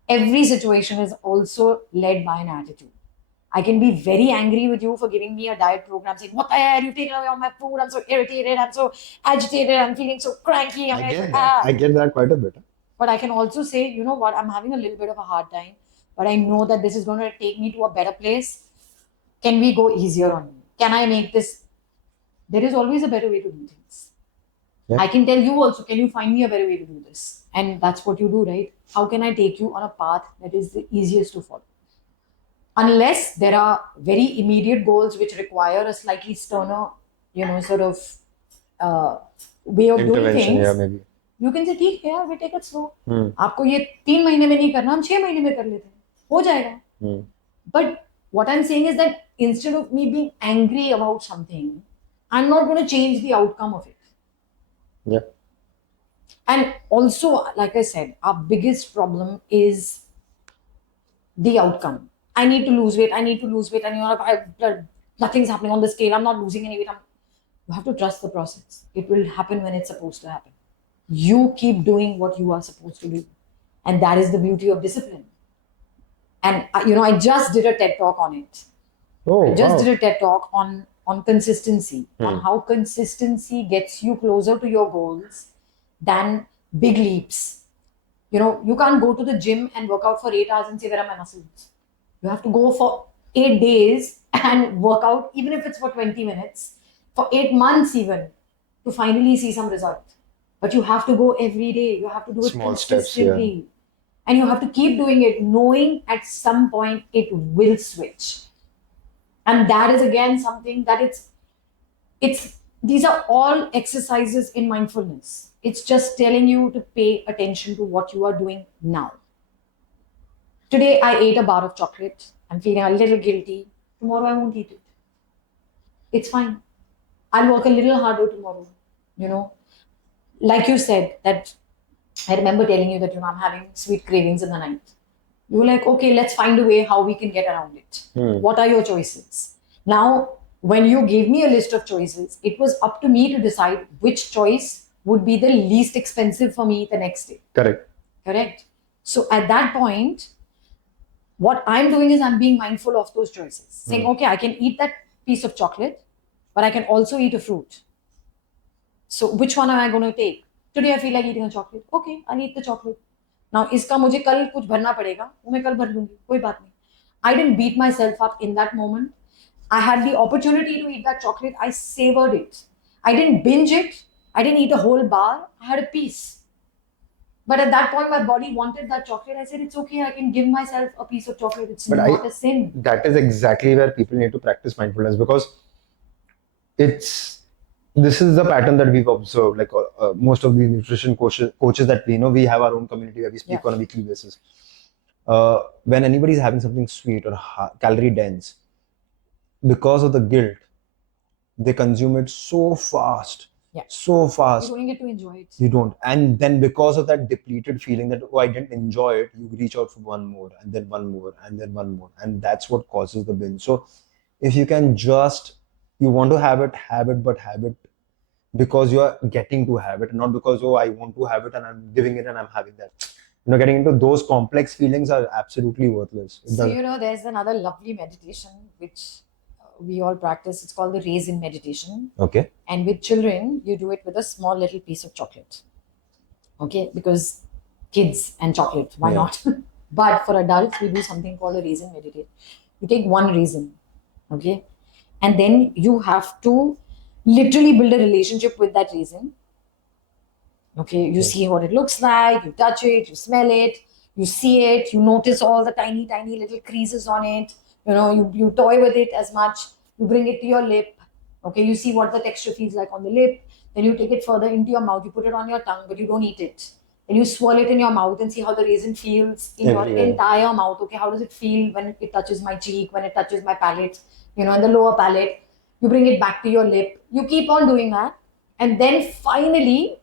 Every situation is also led by an attitude. I can be very angry with you for giving me a diet program, saying, what the hell, you've taken away all my food, I'm so irritated, I'm so agitated, I'm feeling so cranky. I get that quite a bit. But I can also say, you know what, I'm having a little bit of a hard time, but I know that this is going to take me to a better place. Can we go easier on me? Can I make this? There is always a better way to do things. Yeah. I can tell you also, can you find me a better way to do this? And that's what you do, right? How can I take you on a path that is the easiest to follow? Unless there are very immediate goals which require a slightly sterner, sort of way of doing things. Yeah, maybe. You can say, ठीक है यार, we take it slow. आपको ये 3 महीने में नहीं करना, हम 6 महीने में कर लेते हैं, हो जाएगा. But what I'm saying is that instead of me being angry about something, I'm not going to change the outcome of it. Yeah. And also, like I said, our biggest problem is the outcome. I need to lose weight, and nothing's happening on the scale, I'm not losing any weight. You have to trust the process. It will happen when it's supposed to happen. You keep doing what you are supposed to do. And that is the beauty of discipline. And, I just did a TED Talk on it. Did a TED Talk on consistency, on how consistency gets you closer to your goals than big leaps. You can't go to the gym and work out for 8 hours and say, where are my muscles? You have to go for 8 days and work out, even if it's for 20 minutes, for 8 months even, to finally see some result. But you have to go every day. You have to do it consistently. Steps, and you have to keep doing it, knowing at some point it will switch. And that is again something that these are all exercises in mindfulness. It's just telling you to pay attention to what you are doing now. Today I ate a bar of chocolate. I'm feeling a little guilty. Tomorrow I won't eat it. It's fine. I'll work a little harder tomorrow. Like you said, that I remember telling you that, I'm having sweet cravings in the night. You were like, okay, let's find a way how we can get around it. What are your choices? Now, when you gave me a list of choices, it was up to me to decide which choice would be the least expensive for me the next day. Correct. So at that point, what I'm doing is I'm being mindful of those choices. Saying, okay, I can eat that piece of chocolate, but I can also eat a fruit. So which one am I going to take? Today I feel like eating a chocolate. Okay, I'll eat the chocolate. Now, इसका मुझे कल कुछ भरना पड़ेगा, वो मैं कल भर लूंगी, कोई बात नहीं. I didn't beat myself up in that moment. I had the opportunity to eat that chocolate. I savored it. I didn't binge it. I didn't eat a whole bar. I had a piece. But at that point, my body wanted that chocolate. I said, it's okay. I can give myself a piece of chocolate. It's not a sin. That is exactly where people need to practice mindfulness, because this is the pattern that we've observed. Like most of the nutrition coaches that we know, we have our own community where we speak on a weekly basis. When anybody is having something sweet or calorie dense, because of the guilt, they consume it so fast. So fast. You don't get to enjoy it. You don't. And then because of that depleted feeling that, oh, I didn't enjoy it, you reach out for one more, and then one more, and then one more. And that's what causes the binge. So if you can you want to have it, but have it because you're getting to have it, not because, oh, I want to have it and I'm giving it and I'm having that. Getting into those complex feelings are absolutely worthless. So, there's another lovely meditation which we all practice. It's called the raisin meditation. Okay. And with children, you do it with a small little piece of chocolate. Okay, because kids and chocolate, why not? But for adults, we do something called a raisin meditation. You take one raisin, okay, and then you have to literally build a relationship with that raisin. Okay, you see what it looks like, you touch it, you smell it, you see it, you notice all the tiny, tiny little creases on it. You toy with it as much. You bring it to your lip. Okay, you see what the texture feels like on the lip. Then you take it further into your mouth. You put it on your tongue, but you don't eat it. Then you swirl it in your mouth and see how the raisin feels in your entire mouth. Okay, how does it feel when it touches my cheek, when it touches my palate, in the lower palate. You bring it back to your lip. You keep on doing that. And then finally,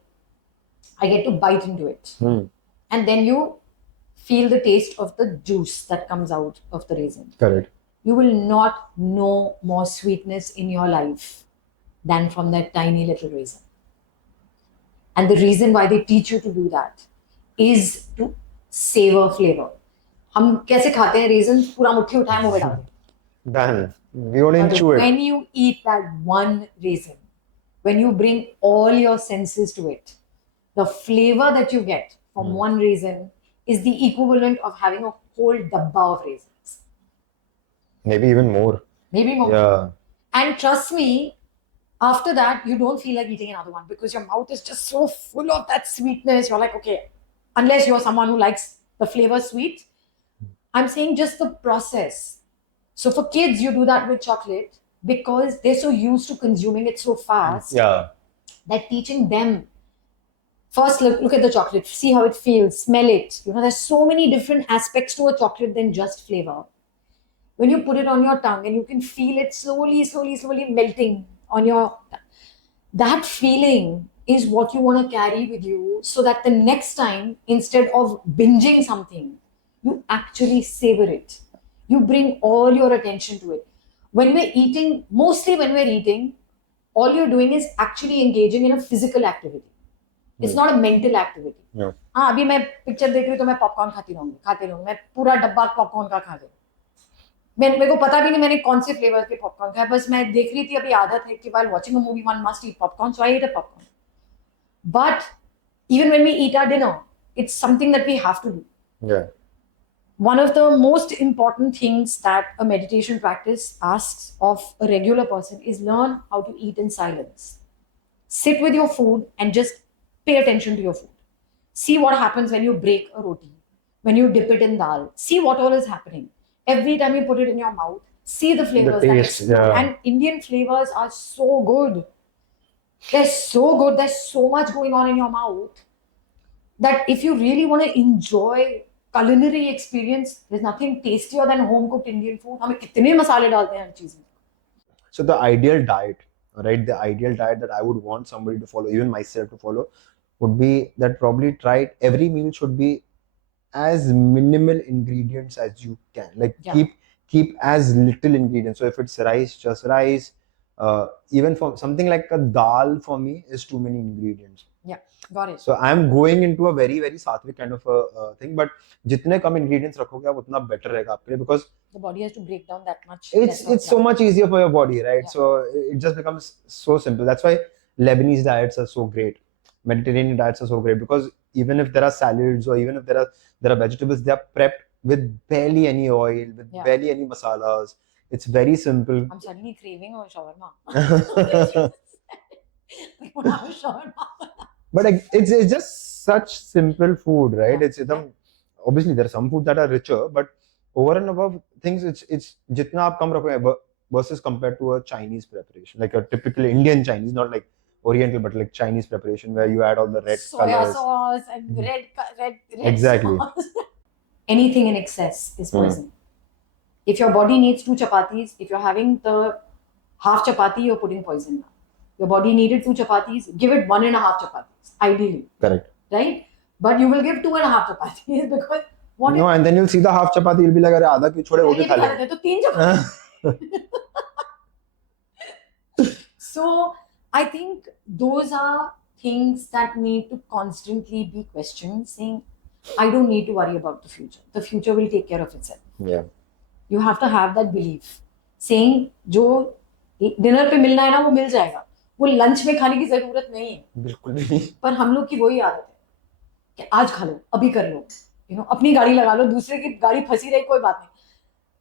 I get to bite into it. And then you feel the taste of the juice that comes out of the raisin. Correct. You will not know more sweetness in your life than from that tiny little raisin. And the reason why they teach you to do that is to savor flavor. हम कैसे खाते हैं raisins? पूरा मुट्ठी उठाए मुंह में डाल दें. Done. We only chew it. When you eat that one raisin, when you bring all your senses to it, the flavor that you get from one raisin is the equivalent of having a whole dabba of raisins. Maybe even more. Maybe more. Yeah. And trust me, after that, you don't feel like eating another one because your mouth is just so full of that sweetness. You're like, okay, unless you're someone who likes the flavor sweet. I'm saying just the process. So for kids, you do that with chocolate because they're so used to consuming it so fast. Yeah. That teaching them, first look at the chocolate, see how it feels, smell it. There's so many different aspects to a chocolate than just flavor. When you put it on your tongue and you can feel it slowly, slowly, slowly melting on your tongue, that feeling is what you want to carry with you so that the next time, instead of binging something, you actually savor it. You bring all your attention to it. When we're eating, mostly when we're eating, all you're doing is actually engaging in a physical activity. It's not a mental activity. No. हाँ अभी मैं picture देख रही हूँ तो मैं popcorn खाती रहूँगी मैं पूरा डब्बा पॉपकॉर्न का खा गई मेरे को पता भी नहीं मैंने कौन से फ्लेवर के पॉपकॉर्न खाए बस मैं देख रही थी अभी आदत है कि while watching a movie one must eat popcorn so I ate a popcorn. But even when we eat our dinner, it's something that we have to do. Yeah. One of the most important things that a meditation practice asks of a regular person is learn how to eat in silence. Sit with your food and just pay attention to your food. See what happens when you break a roti, when you dip it in dal. See what all is happening. Every time you put it in your mouth, see the flavors. The taste, yeah. And Indian flavors are so good. They're so good. There's so much going on in your mouth that if you really want to enjoy culinary experience, there's nothing tastier than home cooked Indian food. हमें कितने मसाले डालते हैं हर चीज में. So the ideal diet, right? The ideal diet that I would want somebody to follow, even myself to follow, would be that probably try every meal should be as minimal ingredients as you can. Like Yeah. keep as little ingredients. So if it's rice, just rice. Even for something like a dal, for me is too many ingredients. Got it. So I'm going into a very very sattvic kind of a thing. But जितने कम ingredients रखोगे आप उतना better रहेगा आपके लिए, because The body has to break down that much. it's so much easier for your body, right? Yeah. So it just becomes so simple. That's why Lebanese diets are so great. Mediterranean diets are so great, because even if there are salads or even if there are vegetables, they are prepped with barely any oil, with barely any masalas. It's very simple. I'm suddenly craving a shawarma. But like, it's just such simple food, right? Yeah. It's obviously there are some food that are richer, but over and above things, it's jitna aap kam rakhoge versus compared to a Chinese preparation, like a typical Indian Chinese, not like Oriental, but like Chinese preparation where you add all the red soya colors. sauce and red Exactly. sauce. Anything in excess is poison. If your body needs 2 chapatis, if you're having the half chapati, you're putting poison now. Your body needed 2 chapatis, give it 1.5 chapatis, ideally. Correct. Right? But you will give 2.5 chapatis because what No, and then you'll see the half chapati, you'll be like, "Arey आधा क्यों छोड़े, वो भी खा ले." तो 3 chapati. So I think those are things that need to constantly be questioned, saying, I don't need to worry about the future. The future will take care of itself. Yeah. You have to have that belief. Saying, जो dinner पे मिलना है ना वो मिल जाएगा, वो lunch में खाने की जरूरत नहीं है. बिल्कुल नहीं. पर हम लोग की वही आदत है कि आज खा लो, अभी कर लो, अपनी गाड़ी लगा लो, दूसरे की गाड़ी फंसी रही कोई बात नहीं.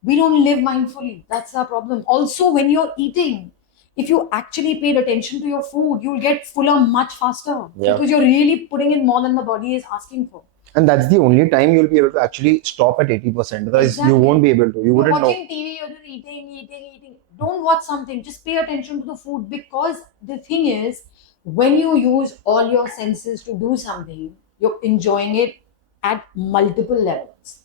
We don't live mindfully. That's our problem. Also, when you're eating, if you actually paid attention to your food, you'll get fuller much faster. Yeah. Because you're really putting in more than the body is asking for. And that's the only time you'll be able to actually stop at 80%. Otherwise, Exactly. you won't be able to. You You're wouldn't know. watching TV, you're just eating. Don't watch something. Just pay attention to the food. Because the thing is, when you use all your senses to do something, you're enjoying it at multiple levels.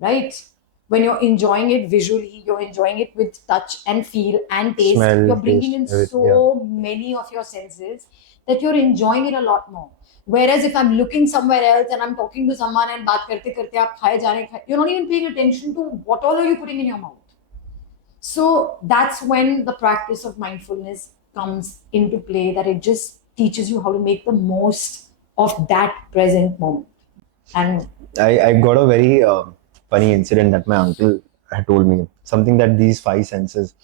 Right? When you're enjoying it visually, you're enjoying it with touch and feel and taste. Smell, you're bringing in taste, so many of your senses that you're enjoying it a lot more. Whereas if I'm looking somewhere else and I'm talking to someone and baat karte karte aap khaye ja rahe, you're not even paying attention to what all are you putting in your mouth. So that's when the practice of mindfulness comes into play, that it just teaches you how to make the most of that present moment. And I got a very funny incident that my uncle had told me. Something that these 5 senses,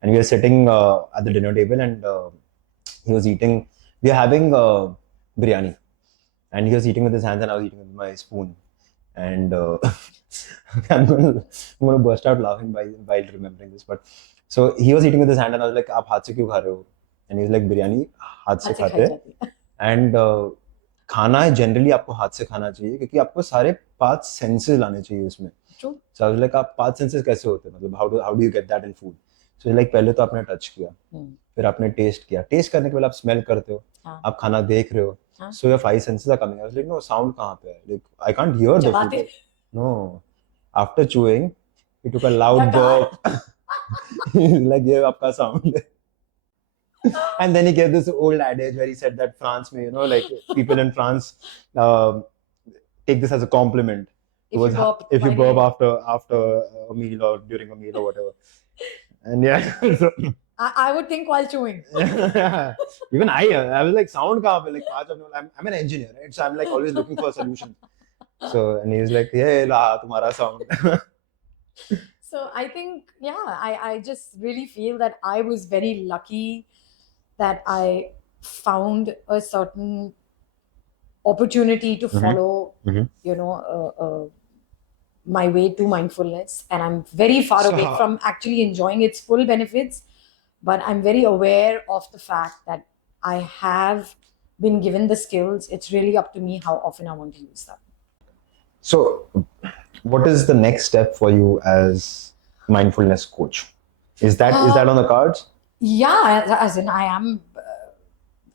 and we were sitting at the dinner table, and he was eating. We are having biryani, and he was eating with his hands, and I was eating with my spoon. And I'm gonna burst out laughing while remembering this. But so he was eating with his hand, and I was like, "आप हाथ से क्यों खा रहे हो?" And he's like, "biryani हाथ से खाते हैं." And खाना जनरली आपको हाथ से खाना चाहिए, क्योंकि आपको सारे 5 सेंसेस लाने चाहिए उसमें. True. So I was like, आप 5 सेंसेस कैसे होते हैं, मतलब how do you get that in food? So like पहले तो आपने टच किया, फिर आपने टेस्ट किया, टेस्ट करने के बाद आप स्मेल करते हो, आप खाना देख रहे हो. So your 5 senses are coming. I was like, no, sound कहाँ पे है? Like I can't hear the food. No. After chewing, he took a loud burp. Like, ये आपका sound है. And then he gave this old adage where he said that France may, like people in France take this as a compliment. If you burp after a meal or during a meal or whatever. And yeah. So, I would think while chewing. Even I was like, sound kahan pe? Like, I'm an engineer, right? So I'm like always looking for a solution. So, and he's like, hey, la, tumhara sound. So I think, I just really feel that I was very lucky that I found a certain opportunity to follow, my way to mindfulness. And I'm very far away from actually enjoying its full benefits. But I'm very aware of the fact that I have been given the skills. It's really up to me how often I want to use them. So, what is the next step for you as mindfulness coach? Is that on the cards? Yeah, as in I am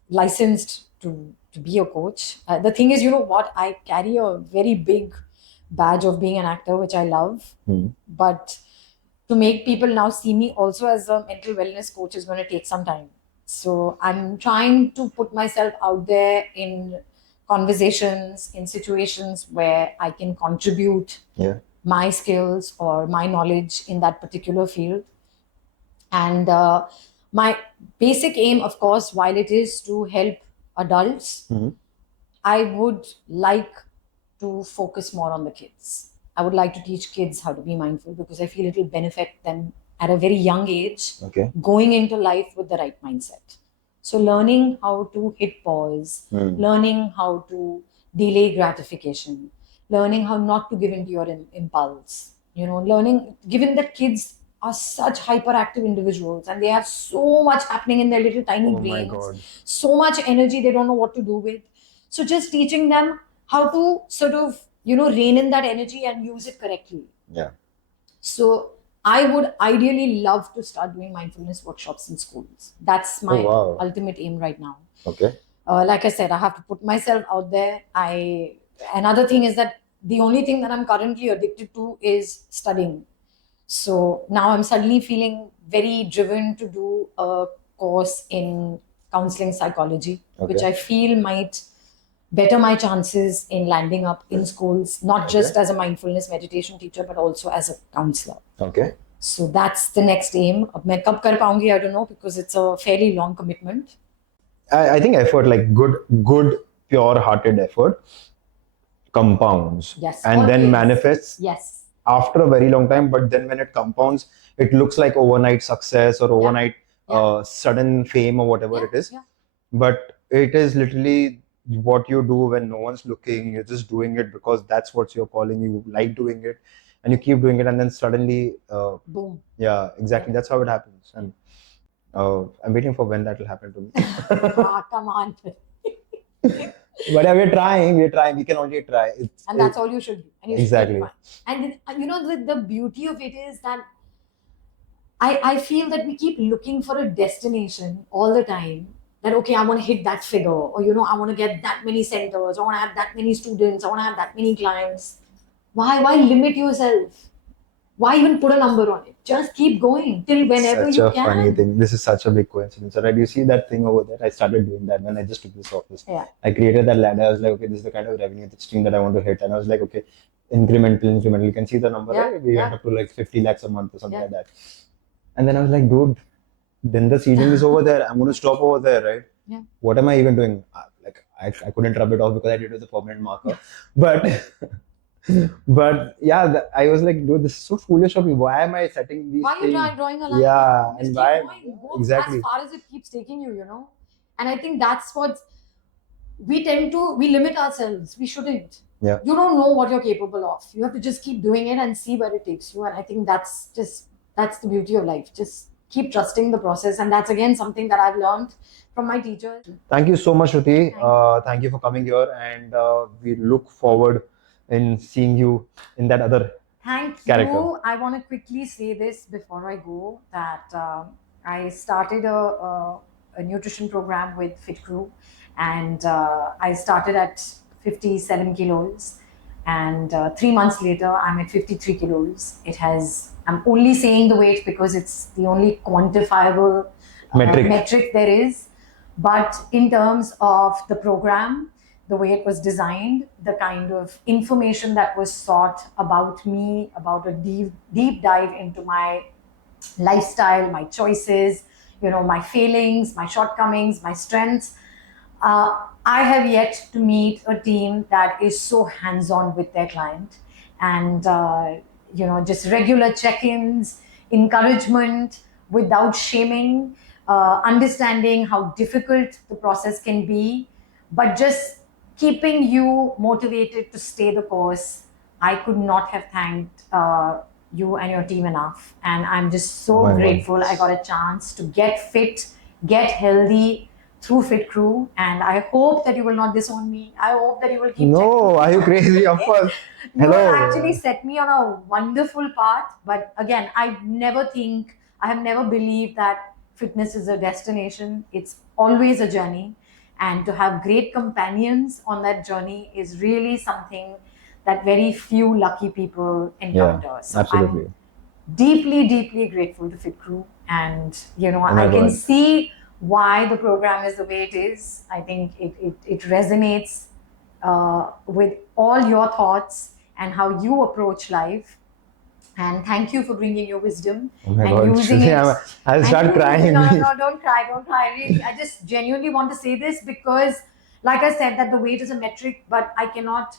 licensed to be a coach. The thing is, I carry a very big badge of being an actor, which I love. But to make people now see me also as a mental wellness coach is going to take some time. So I'm trying to put myself out there in conversations, in situations where I can contribute Yeah. my skills or my knowledge in that particular field. And my basic aim, of course, while it is to help adults, I would like to focus more on the kids. I would like to teach kids how to be mindful because I feel it will benefit them at a very young age, Okay. going into life with the right mindset. So, learning how to hit pause, learning how to delay gratification, learning how not to give into your impulse, learning, given that kids are such hyperactive individuals and they have so much happening in their little tiny Oh my brains, God. so much energy they don't know what to do with. So just teaching them how to sort of, rein in that energy and use it correctly. Yeah. So I would ideally love to start doing mindfulness workshops in schools. That's my wow. ultimate aim right now. Okay. Like I said, I have to put myself out there. Another thing is that the only thing that I'm currently addicted to is studying. So now I'm suddenly feeling very driven to do a course in counseling psychology, which Okay. I feel might better my chances in landing up in schools, not just as a mindfulness meditation teacher, but also as a counselor. Okay. So that's the next aim. अब मैं कब कर पाऊंगी, I don't know, because it's a fairly long commitment. I think effort, like good, pure-hearted effort, compounds. Yes, And then always. manifests Yes. after a very long time. But then when it compounds, it looks like overnight success or overnight sudden fame or whatever it is. Yeah. But it is literally what you do when no one's looking. You're just doing it because that's what you're calling. You like doing it, and you keep doing it, and then suddenly, Boom. yeah, exactly. That's how it happens. And I'm waiting for when that will happen to me. Come on. But yeah, we're trying. We can only try. And that's all you should do. And you Exactly. should keep trying. And the beauty of it is that I feel that we keep looking for a destination all the time. That, okay, I want to hit that figure, or, I want to get that many centers, I want to have that many students, I want to have that many clients. Why limit yourself? Why even put a number on it? Just keep going till whenever Such you a can. funny thing. This is such a big coincidence. Right? You see that thing over there? I started doing that when I just took this office. Yeah. I created that ladder. I was like, okay, this is the kind of revenue stream that I want to hit. And I was like, okay, incremental. You can see the number, right? We went up to like 50 lakhs a month or something like that. And then I was like, dude, then the ceiling is over there. I'm going to stop over there, right? Yeah. What am I even doing? Like, I couldn't rub it off because I did it with a permanent marker. But yeah, I was like, dude, this is so foolish of me. Why am I setting these Why are things? you drawing a line? Yeah, Just and keep why? going. Go Exactly. as far as it keeps taking you, And I think that's what we limit ourselves. We shouldn't. Yeah. You don't know what you're capable of. You have to just keep doing it and see where it takes you. And I think that's the beauty of life. Just keep trusting the process. And that's again something that I've learned from my teachers. Thank you so much, Shruti. Thank you for coming here, and we look forward in seeing you in that other character. You. I want to quickly say this before I go, that I started a nutrition program with FitCru, and I started at 57 kilos, and 3 months later I'm at 53 kilos. I'm only saying the weight because it's the only quantifiable metric there is. But in terms of the program, the way it was designed, the kind of information that was sought about me, about a deep dive into my lifestyle, my choices, my failings, my shortcomings, my strengths. I have yet to meet a team that is so hands-on with their client, and just regular check-ins, encouragement without shaming, understanding how difficult the process can be, but just keeping you motivated to stay the course. I could not have thanked you and your team enough, and I'm just so grateful I got a chance to get fit, get healthy through FitCru, and I hope that you will not disown me. I hope that you will keep No, are you crazy? Of course. You actually set me on a wonderful path, but again, I have never believed that fitness is a destination. It's always a journey, and to have great companions on that journey is really something that very few lucky people encounter. Yeah, so absolutely. I'm deeply, deeply grateful to FitCru, and I can see why the program is the way it is. I think it resonates with all your thoughts and how you approach life. And thank you for bringing your wisdom Oh my and God, using Shruti, it. I'll start And crying. no, don't cry, don't cry. Really, I just genuinely want to say this because, like I said, that the weight is a metric, but I cannot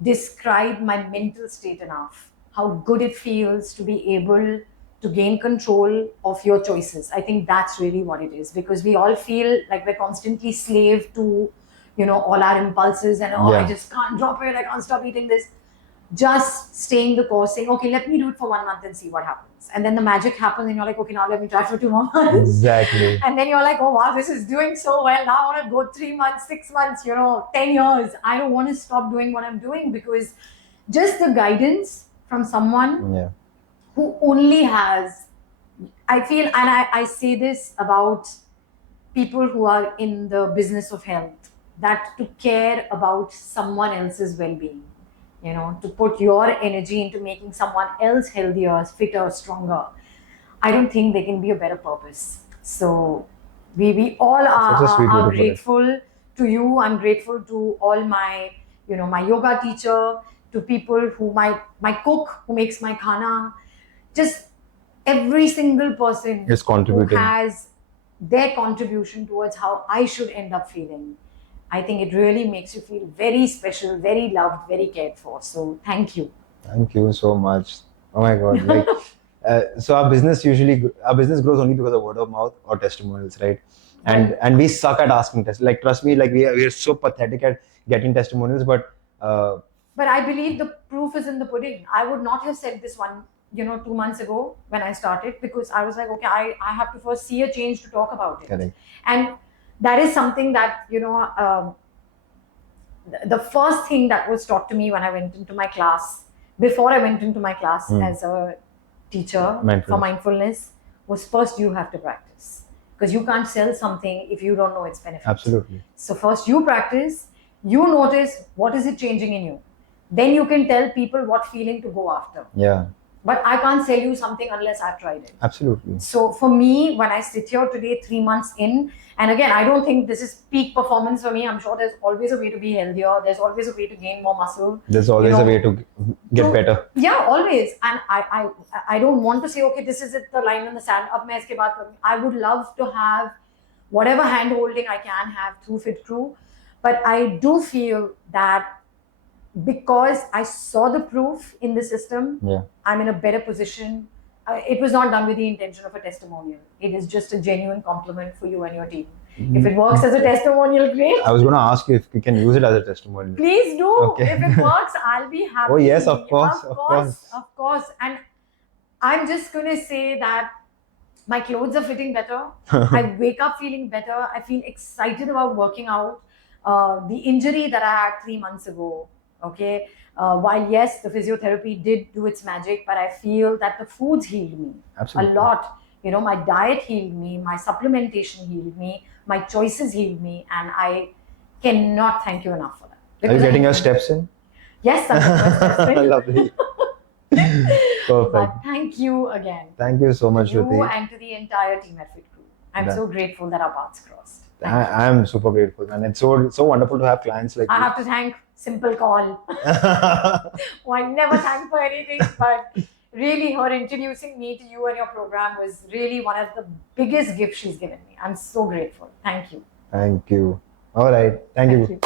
describe my mental state enough. How good it feels to be able to gain control of your choices. I think that's really what it is, because we all feel like we're constantly slave to, all our impulses, and I Yeah. just can't drop it, I can't stop eating this. Just staying the course, saying, okay, let me do it for 1 month and see what happens. And then the magic happens, and you're like, okay, now let me try for 2 more months. Exactly. And then you're like, oh wow, this is doing so well. Now I want to go 3 months, 6 months, 10 years. I don't want to stop doing what I'm doing, because just the guidance from someone Yeah. who only has, I feel, and I say this about people who are in the business of health, that to care about someone else's well-being, to put your energy into making someone else healthier, fitter, stronger, I don't think there can be a better purpose. So we all Such a sweet way are to put it. grateful to you. I'm grateful to all my, my yoga teacher, to people who my cook who makes my khana, just every single person Is contributing. who has their contribution towards how I should end up feeling. I think it really makes you feel very special, very loved, very cared for. So thank you. Thank you so much. Oh my God. Like, so our business grows only because of word of mouth or testimonials, right? And we suck at asking like, trust me, like we are so pathetic at getting testimonials, but But I believe the proof is in the pudding. I would not have said this 2 months ago when I started, because I was like, okay, I have to first see a change to talk about it. correct. And that is something that, the first thing that was taught to me when I went into my class, before I went into my class as a teacher for mindfulness, was first you have to practice. Because you can't sell something if you don't know its benefits. Absolutely. So first you practice, you notice what is it changing in you. Then you can tell people what feeling to go after. Yeah. But I can't sell you something unless I've tried it. Absolutely. So for me, when I sit here today, 3 months in, and again, I don't think this is peak performance for me. I'm sure there's always a way to be healthier. There's always a way to gain more muscle. There's always a way to get better. Yeah, always. And I don't want to say, okay, this is it, the line in the sand. Ab main iske baad karungi. I would love to have whatever hand holding I can have through FitCru. But I do feel that because I saw the proof in the system, I'm in a better position. It was not done with the intention of a testimonial. It is just a genuine compliment for you and your team. If it works as a testimonial, great. I was going to ask you if you can use it as a testimonial. Please do. Okay. If it works, I'll be happy. Oh yes, of course. Of course. And I'm just going to say that my clothes are fitting better. I wake up feeling better. I feel excited about working out. The injury that I had 3 months ago, okay, while yes, the physiotherapy did do its magic, but I feel that the foods healed me a lot. My diet healed me, my supplementation healed me, my choices healed me, and I cannot thank you enough for that. Are you getting your steps in? Yes, I'm getting my steps in. Lovely. Perfect. But thank you again. Thank you so much, you Shruti. and to the entire team at FitCru. I'm so grateful that our paths crossed. I am super grateful, man. It's so wonderful to have clients like you. I have to thank Simple Call, who I never thank for anything, but really her introducing me to you and your program was really one of the biggest gifts she's given me. I'm so grateful. Thank you. Thank you. All right. Thank you.